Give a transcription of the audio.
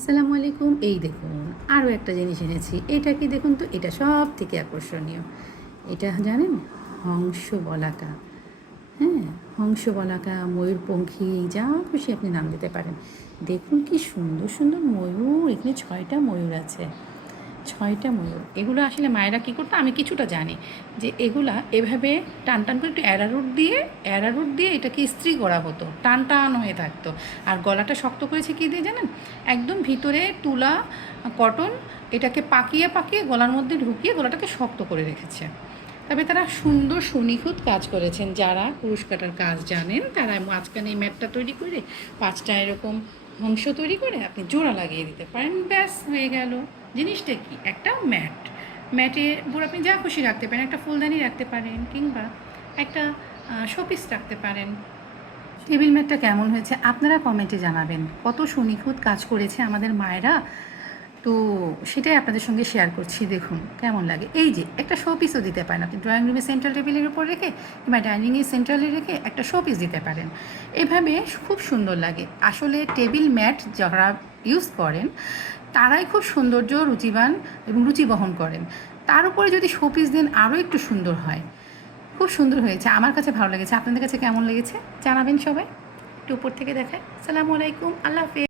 আসসালামু আলাইকুম। এই দেখুন আরও একটা জিনিস এনেছি। এটা কি দেখুন তো? এটা সব থেকে আকর্ষণীয়। এটা জানেন? হংস বলাকা হ্যাঁ হংস বলাকা ময়ূরপঙ্খী, যা খুশি আপনি নাম দিতে পারেন। দেখুন কি সুন্দর সুন্দর ময়ূর। এখানে ছয়টা ময়ূর আছে। ছয়টা ময়ূর। এগুলো আসলে মায়েরা কী করতো, আমি কিছুটা জানি যে এগুলা এভাবে টান টান করে একটু অ্যারারুট দিয়ে অ্যারারুট দিয়ে এটাকে ইস্ত্রি করা হতো, টান টান হয়ে থাকতো। আর গলাটা শক্ত করেছে কী দিয়ে জানেন? একদম ভিতরে তুলা, কটন এটাকে পাকিয়ে পাকিয়ে গলার মধ্যে ঢুকিয়ে গলাটাকে শক্ত করে রেখেছে। তবে তারা সুন্দর সুনিখুঁত কাজ করেছেন। যারা কুরুশ কাটার কাজ জানেন, তারা মাঝখানে এই ম্যাটটা তৈরি করে পাঁচটা এরকম অংশ তৈরি করে আপনি জোড়া লাগিয়ে দিতে পারেন। ব্যাস, হয়ে গেল। জিনিসটা কি? একটা ম্যাট। ম্যাটে উপর আপনি যা খুশি রাখতে পারেন, একটা ফুলদানি রাখতে পারেন কিংবা একটা শোপিস রাখতে পারেন। টেবিল ম্যাটটা কেমন হয়েছে? আপনারা কমেন্টে জানাবেন। কত সুনিখুঁত কাজ করেছে আমাদের মায়েরা। তো সেটাই আপনাদের সঙ্গে শেয়ার করছি, দেখুন কেমন লাগে। এই যে একটা শো পিসও দিতে পারেন, আপনি ড্রয়িং রুমে সেন্ট্রাল টেবিলের উপর রেখে কিংবা ডাইনিংয়ে সেন্ট্রালে রেখে একটা শো পিস দিতে পারেন। এভাবে খুব সুন্দর লাগে। আসলে টেবিল ম্যাট যারা ইউজ করেন, তারাই খুব সৌন্দর্য, রুচিবান এবং রুচি বহন করেন। তার উপরে যদি শো পিস দেন, আরও একটু সুন্দর হয়। খুব সুন্দর হয়েছে। আমার কাছে ভালো লেগেছে। আপনাদের কাছে কেমন লেগেছে? জানাবেন সবাই। একটু উপর থেকে দেখায়। সালামু আলাইকুম। আল্লাহ হাফেজ।